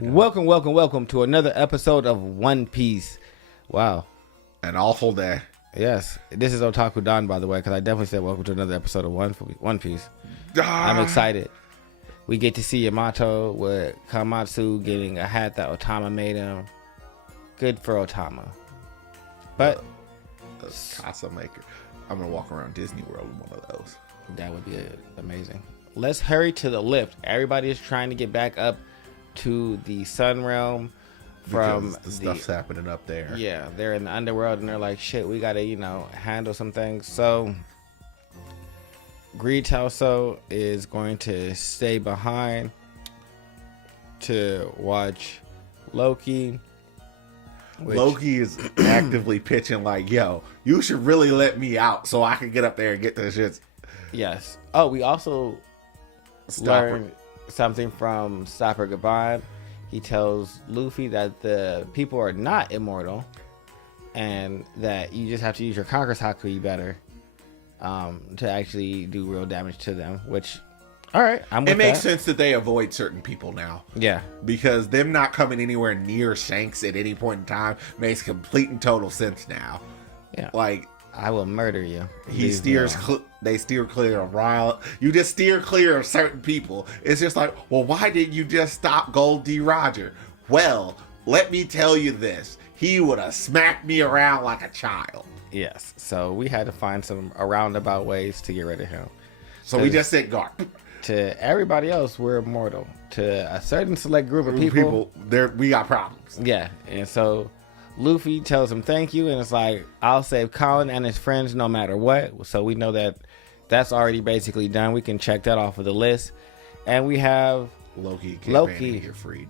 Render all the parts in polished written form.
Welcome to another episode of One Piece. Wow. An awful day. Yes. This is Otaku Don, by the way, because I definitely said welcome to another episode of One Piece. I'm excited. We get to see Yamato with Kamatsu getting a hat that Otama made him. Good for Otama. But Casa maker. I'm going to walk around Disney World with one of those. That would be amazing. Let's hurry to the lift. Everybody is trying to get back up to the Sun Realm from because the stuff's happening up there. Yeah, they're in the underworld and they're like, shit, we gotta, handle some things. So Greed Telso is going to stay behind to watch Loki. Loki is actively pitching like, yo, you should really let me out so I can get up there and get this shit. Yes. Oh, we also learned something from Stopper Gaban. He tells Luffy that the people are not immortal and that you just have to use your Conqueror's Haki better to actually do real damage to them, which, all right, it makes sense that they avoid certain people now. Yeah. Because them not coming anywhere near Shanks at any point in time makes complete and total sense now. Yeah. Like, I will murder you. They steer clear of Ryle. You just steer clear of certain people. It's just like, well, why didn't you just stop Gold D. Roger? Well, let me tell you this. He would have smacked me around like a child. Yes. So we had to find some roundabout ways to get rid of him. So we just said Garp. To everybody else, we're immortal. To a certain select group of people we got problems. Yeah. And so Luffy tells him thank you, and it's like, I'll save Colin and his friends no matter what. So we know that that's already basically done. We can check that off of the list. And we have Loki. You're freed.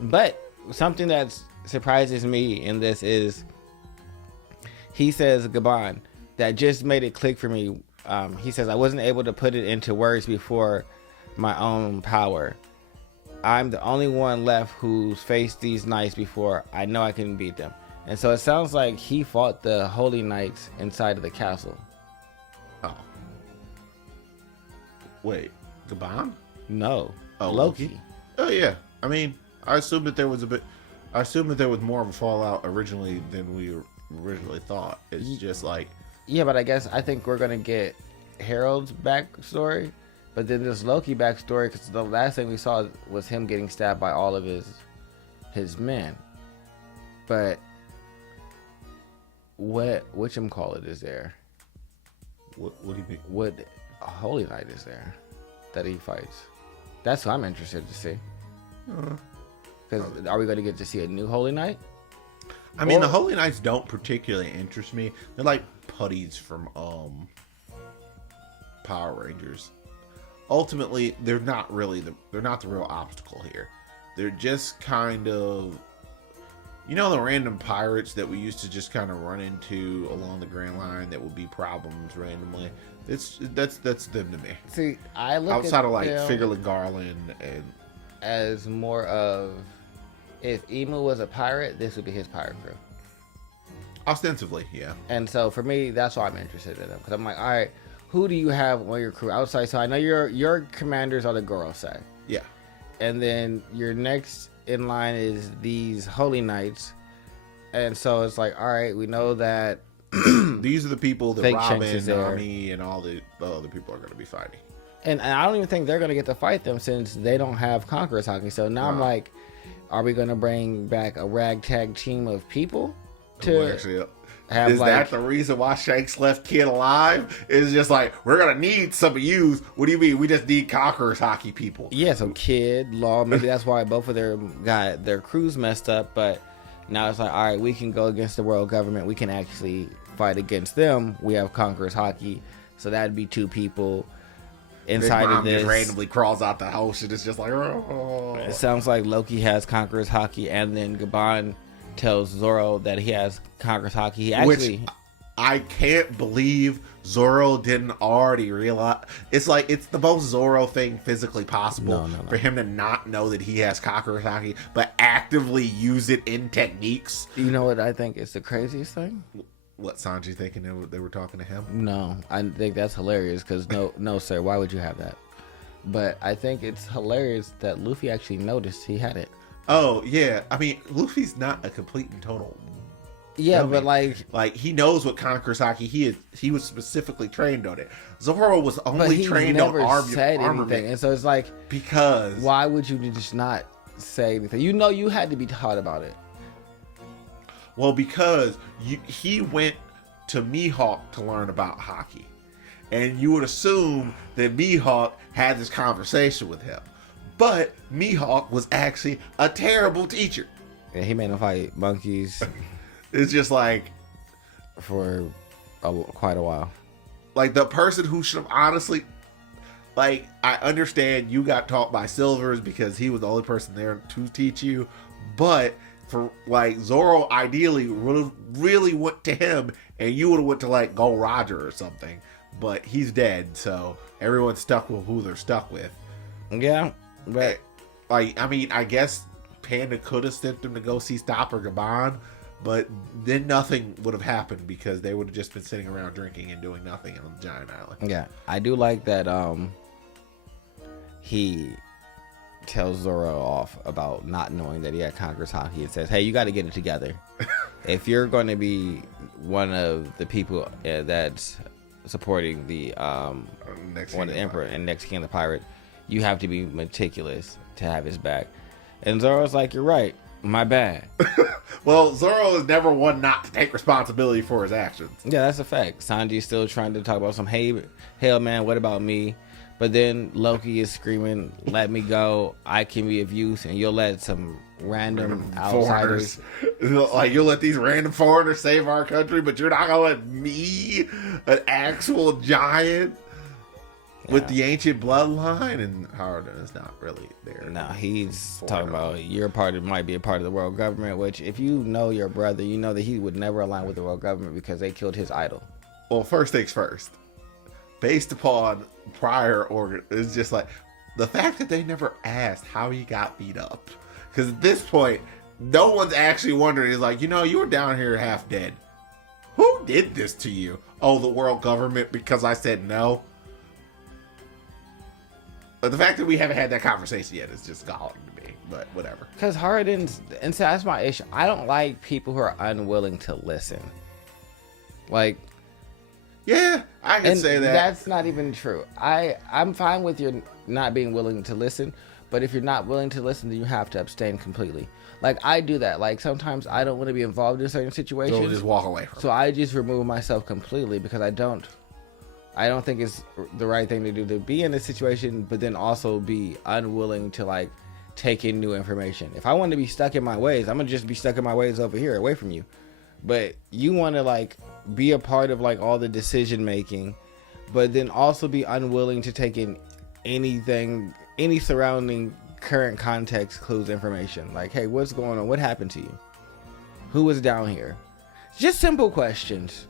But something that surprises me in this is he says, Gaban, that just made it click for me. He says, I wasn't able to put it into words before my own power. I'm the only one left who's faced these knights before. I know I can beat them. And so it sounds like he fought the Holy Knights inside of the castle. Oh. Wait, Gaban? No. Oh, Loki? Oh, yeah. I mean, I assumed that there was more of a fallout originally than we originally thought. It's just like... Yeah, but I think we're going to get Harold's backstory. But then this Loki backstory, because the last thing we saw was him getting stabbed by all of his men. But whatchamacallit is there? What do you mean? What Holy Knight is there that he fights? That's what I'm interested to see. Because are we going to get to see a new Holy Knight? I mean, the Holy Knights don't particularly interest me. They're like putties from Power Rangers. Ultimately, they're not the real obstacle here. They're just kind of, the random pirates that we used to just kind of run into along the Grand Line that would be problems randomly. That's them to me. See, I look outside of like them Figure Garland and as more of, if Emu was a pirate, this would be his pirate crew. Ostensibly, yeah. And so for me, that's why I'm interested in them, because I'm like, all right, who do you have on your crew outside? So I know your commanders are the Gorosei. Yeah. And then your next in line is these Holy Knights. And so it's like, all right, we know that these are the people that Robin, Nami, and all the other people are going to be fighting. And I don't even think they're going to get to fight them since they don't have Conqueror's Haki. So now I'm like, are we going to bring back a ragtag team of people to... Is that the reason why Shanks left Kid alive? It's just like, we're going to need some of you. What do you mean? We just need Conqueror's Haki people. Yeah, so Kid, Law, maybe that's why both of them got their crews messed up. But now it's like, all right, we can go against the world government. We can actually fight against them. We have Conqueror's Haki. So that'd be two people inside of this. Just randomly crawls out the house and it's just like, oh. It sounds like Loki has Conqueror's Haki, and then Gaban tells Zoro that he has Conqueror's Haki. Which I can't believe Zoro didn't already realize. It's like, it's the most Zoro thing physically possible for him to not know that he has Conqueror's Haki, but actively use it in techniques. You know what I think is the craziest thing? What, Sanji thinking they were talking to him? No, I think that's hilarious because no, sir, why would you have that? But I think it's hilarious that Luffy actually noticed he had it. Oh yeah, I mean Luffy's not a complete and total. Yeah, but like he knows what conquers haki. He was specifically trained on it. Zoro was only trained on armament, and so it's like because why would you just not say anything? You know, you had to be taught about it. Well, because he went to Mihawk to learn about haki, and you would assume that Mihawk had this conversation with him. But Mihawk was actually a terrible teacher. Yeah, he made him fight monkeys. It's just like for quite a while. Like the person who should have honestly, like, I understand you got taught by Silvers because he was the only person there to teach you, but for like Zoro, ideally would have really went to him, and you would have went to like Gold Roger or something. But he's dead, so everyone's stuck with who they're stuck with. Yeah. But like, I mean, I guess Panda could have sent them to go see Stopper Gaban, but then nothing would have happened because they would have just been sitting around drinking and doing nothing on the giant island. Yeah, I do like that he tells Zoro off about not knowing that he had conquers haki and says, hey, you got to get it together. If you're going to be one of the people that's supporting the one of the Emperor and next King of the Pirate, you have to be meticulous to have his back. And Zoro's like, you're right, my bad. Well, Zoro is never one not to take responsibility for his actions. Yeah, that's a fact. Sanji's still trying to talk about some, hey, hell man, what about me? But then Loki is screaming, let me go, I can be of use, and you'll let some random outsiders. Like, you'll let these random foreigners save our country, but you're not going to let me, an actual giant, with the ancient bloodline, and Harden is not really there. No, he's talking about might be a part of the world government, which if you know your brother, you know that he would never align with the world government because they killed his idol. Well, first things first. Based upon prior it's just like the fact that they never asked how he got beat up. Because at this point, no one's actually wondering. It's like, you were down here half dead. Who did this to you? Oh, the world government because I said no. But the fact that we haven't had that conversation yet is just galling to me, but whatever. Because Harden's, and so that's my issue. I don't like people who are unwilling to listen. Like, yeah, I can say that. That's not even true. I'm fine with your not being willing to listen, but if you're not willing to listen, then you have to abstain completely. Like, I do that. Like, sometimes I don't want to be involved in certain situations. So just walk away from it. So I just remove myself completely because I don't think it's the right thing to do to be in a situation, but then also be unwilling to like take in new information. If I want to be stuck in my ways, I'm gonna just be stuck in my ways over here, away from you. But you want to like be a part of like all the decision making, but then also be unwilling to take in anything, any surrounding current context clues information. Like, hey, what's going on? What happened to you? Who was down here? Just simple questions.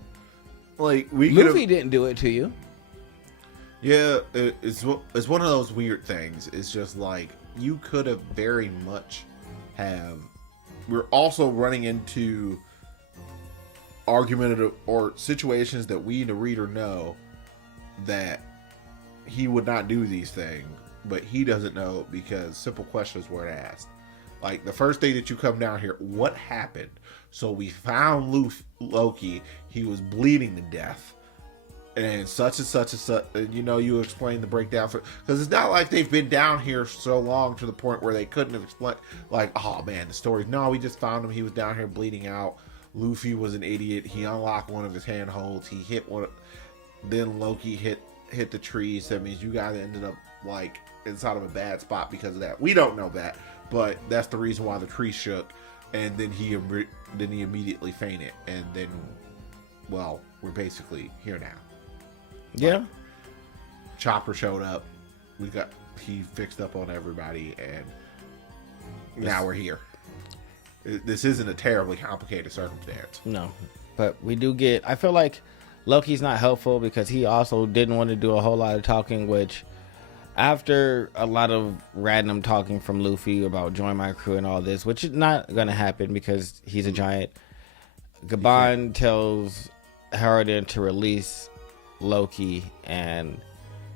Like Luffy didn't do it to you. Yeah, it's one of those weird things. It's just like you could have very much have. We're also running into argumentative or situations that we, the reader, know that he would not do these things, but he doesn't know because simple questions weren't asked. Like the first day that you come down here, what happened? So we found Loki. He was bleeding to death, and such and such and such. You explain the breakdown because it's not like they've been down here so long to the point where they couldn't have explained. Like, oh man, the story. No, we just found him. He was down here bleeding out. Luffy was an idiot. He unlocked one of his handholds. He hit one. Then Loki hit the tree. So that means you guys ended up like inside of a bad spot because of that. We don't know that, but that's the reason why the tree shook. And then he immediately fainted, and then, well, we're basically here now. Yeah. Like, Chopper showed up. He fixed up on everybody, and now we're here. This isn't a terribly complicated circumstance. No, but we do get. I feel like Loki's not helpful because he also didn't want to do a whole lot of talking, which. After a lot of random talking from Luffy about join my crew and all this, which is not going to happen because he's a giant, Gaban tells Harden to release Loki, and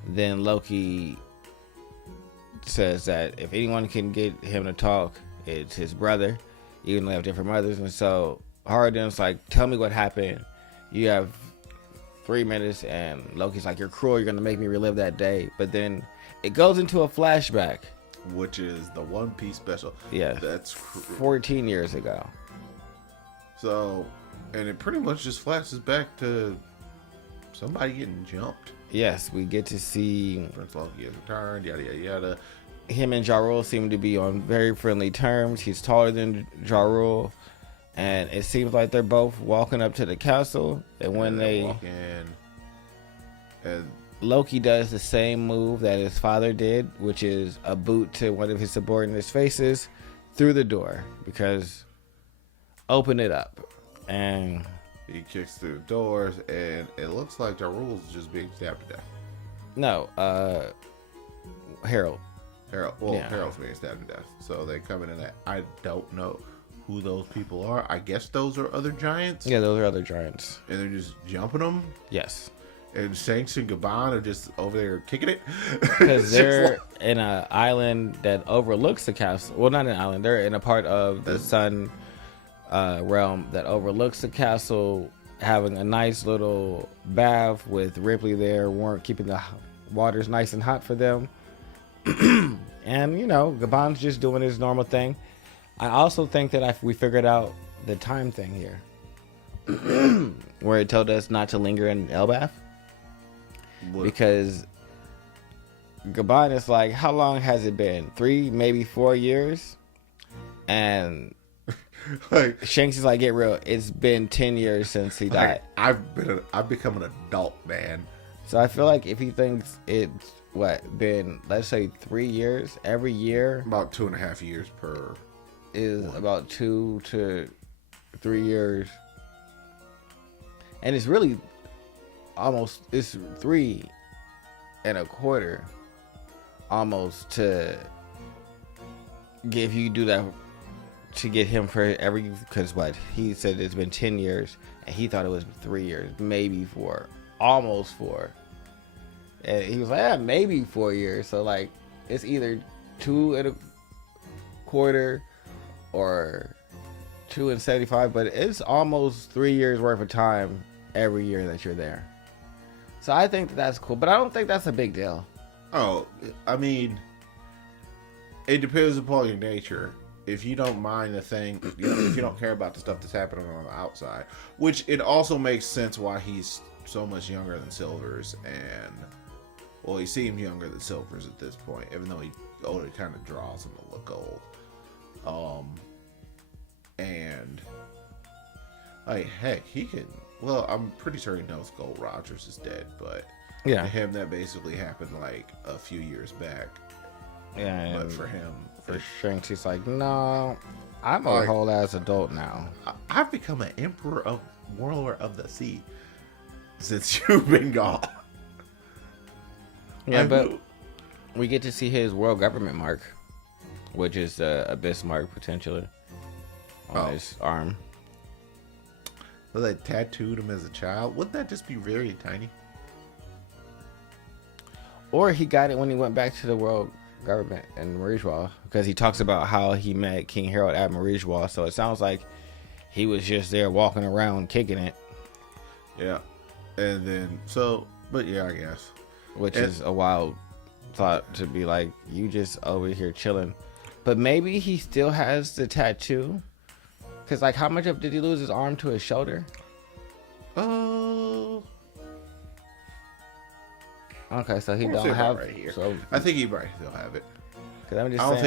then Loki says that if anyone can get him to talk, it's his brother, even though they have different mothers. And so Harden's like, tell me what happened. You have 3 minutes, and Loki's like, you're cruel, you're gonna make me relive that day. But then it goes into a flashback, which is the One Piece special. Yeah, that's 14 years ago. So, and it pretty much just flashes back to somebody getting jumped. Yes, we get to see Prince Loki has returned, yada yada yada. Him and Ja Rule seem to be on very friendly terms. He's taller than Ja Rule, and it seems like they're both walking up to the castle. And when they walk in, and Loki does the same move that his father did, which is a boot to one of his subordinates' faces through the door, because open it up. And he kicks through the doors, and it looks like Ja Rule's just being stabbed to death. No, Harold. Harold's being stabbed to death. So they come in, and I don't know who those people are. I guess those are other giants. Yeah, those are other giants. And they're just jumping them. Yes. And Shanks and Gabon are just over there kicking it. Because they're in an island that overlooks the castle. Well, not an island. They're in a part of the sun realm that overlooks the castle, having a nice little bath with Ripley there, keeping the waters nice and hot for them. And, Gabon's just doing his normal thing. I also think that we figured out the time thing here. Where it told us not to linger in Elbaf. What? Because Gabon is like, how long has it been? 3, maybe 4 years? And Shanks is like, get real. It's been 10 years since he died. I've become an adult, man. So I feel like if he thinks it's been, let's say 3 years, every year about 2.5 years per is one. About 2 to 3 years, and it's really almost, it's 3.25 almost to if you do that to get him for every, because he said it's been 10 years and he thought it was 3 years, maybe 4, almost 4. And he was like, maybe 4 years. So like, it's either 2.25 or 2.75, but it's almost 3 years worth of time every year that you're there. So I think that's cool, but I don't think that's a big deal. Oh, I mean, it depends upon your nature. If you don't mind the thing, if you don't care about the stuff that's happening on the outside, which it also makes sense why he's so much younger than Silvers, and well, he seems younger than Silvers at this point, even though he older kind of draws him to look old. And like, heck, he can. Well, I'm pretty sure he knows Gold Rogers is dead, but to him that basically happened like a few years back. Yeah, but for him, Shanks, he's like, no, I'm a whole ass adult now. I've become an emperor of Warlord of the Sea since you've been gone. Yeah, but we get to see his world government mark, which is the Abyss mark potentially on his arm. So they tattooed him as a child. Wouldn't that just be very tiny? Or he got it when he went back to the world government in Marijwal, because he talks about how he met King Harold at Marijwal. So it sounds like he was just there walking around kicking it. Yeah. And then, but yeah, I guess. Which is a wild thought to be like, you just over here chilling. But maybe he still has the tattoo. Because, like, how much did he lose his arm to his shoulder? Oh. Okay, so he don't have right here. So I think he might still have it. I'm just I don't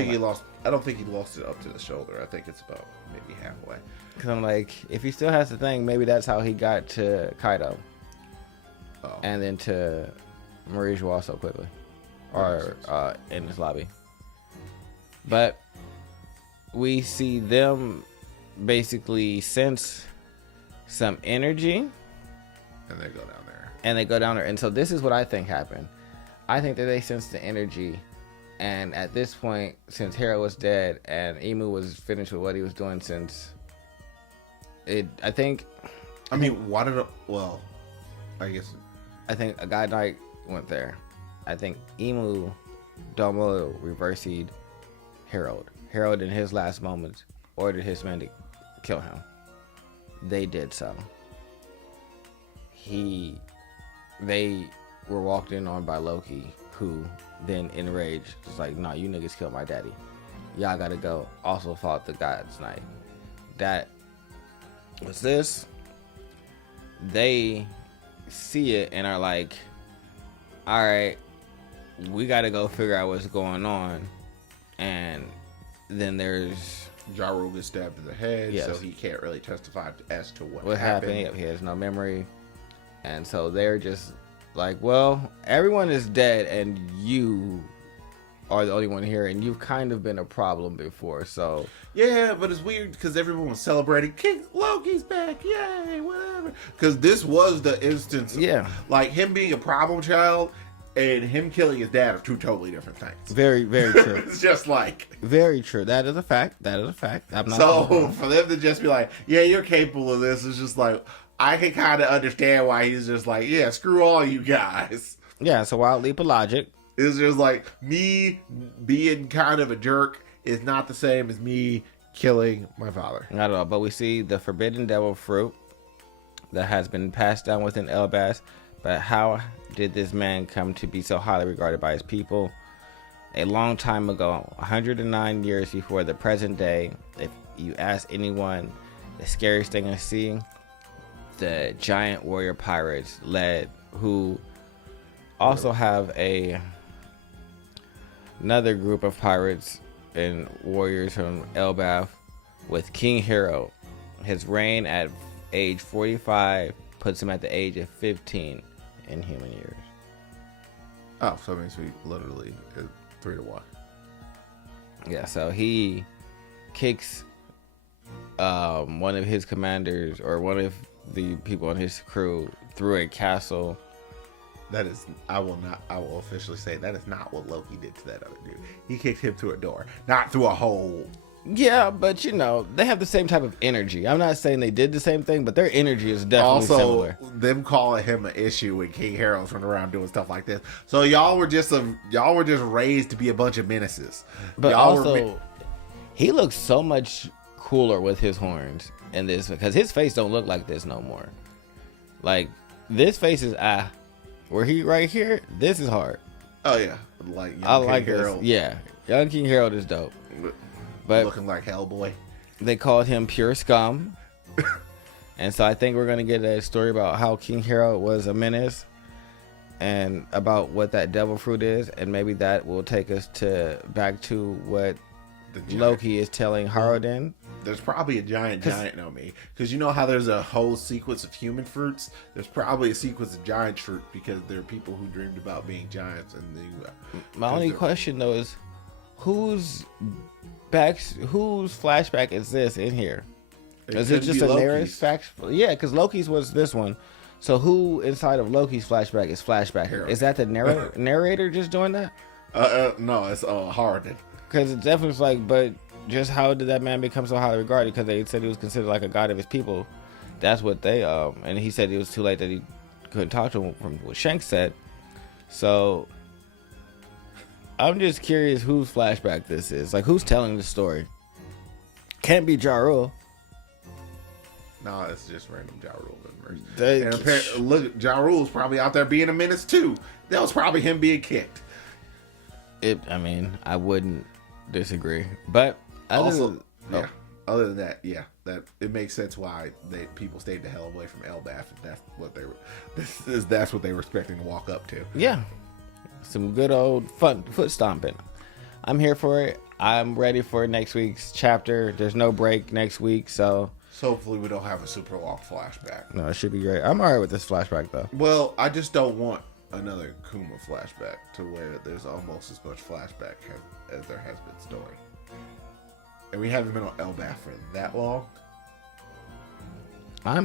think he lost it up to the shoulder. I think it's about maybe halfway. Because I'm like, if he still has the thing, maybe that's how he got to Kaido. Oh. And then to Marijwal so quickly. Or in his lobby. But we see them basically sense some energy. And they go down there. And so this is what I think happened. I think that they sensed the energy. And at this point, since Hera was dead and Imu was finished with what he was doing I think a God Knight went there. I think Imu Domo reversed Harold. Harold in his last moments ordered his men to kill him. They did so. They were walked in on by Loki, who then enraged was like, "Nah, you niggas killed my daddy. Y'all gotta go." Also fought the God's Knight. That was this. They see it and are like, "All right, we gotta go figure out what's going on." And then there's Ja Rule gets stabbed in the head, so he can't really testify as to what happened. He has no memory. And so they're just like, well, everyone is dead and you are the only one here, and you've kind of been a problem before, so... Yeah, but it's weird because everyone was celebrating, King Loki's back, yay, whatever. Because this was the instance of, like, him being a problem child and him killing his dad are two totally different things. Very, very true. It's just like... Very true. That is a fact. I'm not... So, for them to just be like, yeah, you're capable of this, it's just like... I can kind of understand why he's just like, yeah, screw all you guys. Yeah, it's a wild leap of logic. It's just like, me being kind of a jerk is not the same as me killing my father. Not at all. But we see the forbidden devil fruit that has been passed down within Elbas. But how did this man come to be so highly regarded by his people? A long time ago, 109 years before the present day, if you ask anyone, the scariest thing to see, the giant warrior pirates who also have another group of pirates and warriors from Elbaf with King Hero. His reign at age 45 puts him at the age of 15 in human years. Oh, so it makes me literally 3-1. Yeah, so he kicks one of his commanders or one of the people on his crew through a castle. That is, I will officially say that is not what Loki did to that other dude. He kicked him through a door, not through a hole. Yeah, but they have the same type of energy. I'm not saying they did the same thing, but their energy is definitely similar. Also, them calling him an issue when King Harold's running around doing stuff like this. So y'all were just raised to be a bunch of menaces. But also, he looks so much cooler with his horns in this because his face don't look like this no more. Like this face is where he right here. This is hard. Oh yeah, like young King Harold. This. Yeah, young King Harold is dope. But looking like Hellboy. They called him pure scum. And so I think we're gonna get a story about how King Harold was a menace and about what that devil fruit is, and maybe that will take us back to what Loki is telling Haraldin. There's probably a giant know me, because you know how there's a whole sequence of human fruits. There's probably a sequence of giant fruit because there are people who dreamed about being giants. And my only question though is, whose flashback is this in here? Is it just a narrative fact? Yeah, because Loki's was this one. So who inside of Loki's flashback is flashback? Harold. Is that the narrator just doing that? No, it's Haraldin. Because it definitely like, but just how did that man become so highly regarded? Because they said he was considered like a god of his people. That's what they and he said it was too late that he couldn't talk to him from what Shanks said. So I'm just curious whose flashback this is. Like, who's telling the story? Can't be Ja Rule. No, it's just random Ja Rule members. Look, Ja Rule's probably out there being a menace too. That was probably him being kicked. I wouldn't disagree, but other than that, that it makes sense why people stayed the hell away from Elbaf. If that's what they were expecting to walk up to. Yeah, some good old fun foot stomping. I'm here for it. I'm ready for next week's chapter. There's no break next week, so hopefully we don't have a super long flashback. No, it should be great. I'm alright with this flashback though. Well, I just don't want another Kuma flashback to where there's almost as much flashback as there has been story. And we haven't been on Elbaf for that long. I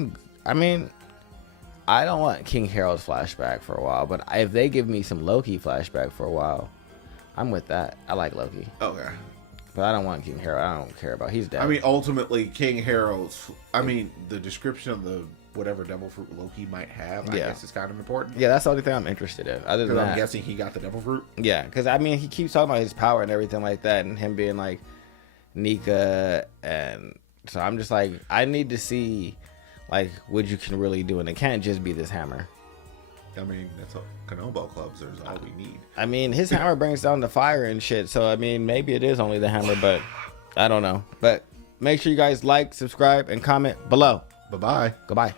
don't want King Harold's flashback for a while, but if they give me some Loki flashback for a while, I'm with that. I like Loki. Okay. But I don't want King Harold. I don't care about. He's dead. I mean, ultimately, King Harold's. I mean, the description of the whatever devil fruit Loki might have, I guess, is kind of important. Yeah, that's the only thing I'm interested in. Other than that, I'm guessing he got the devil fruit. Yeah, because I mean, he keeps talking about his power and everything like that, and him being like, Nika, and so I'm just like, I need to see like what you can really do, and it can't just be this hammer. I mean, that's all. Kanobo clubs is all we need. I mean, his hammer brings down the fire and shit. So I mean, maybe it is only the hammer, but I don't know. But make sure you guys like, subscribe, and comment below. Bye-bye. Goodbye.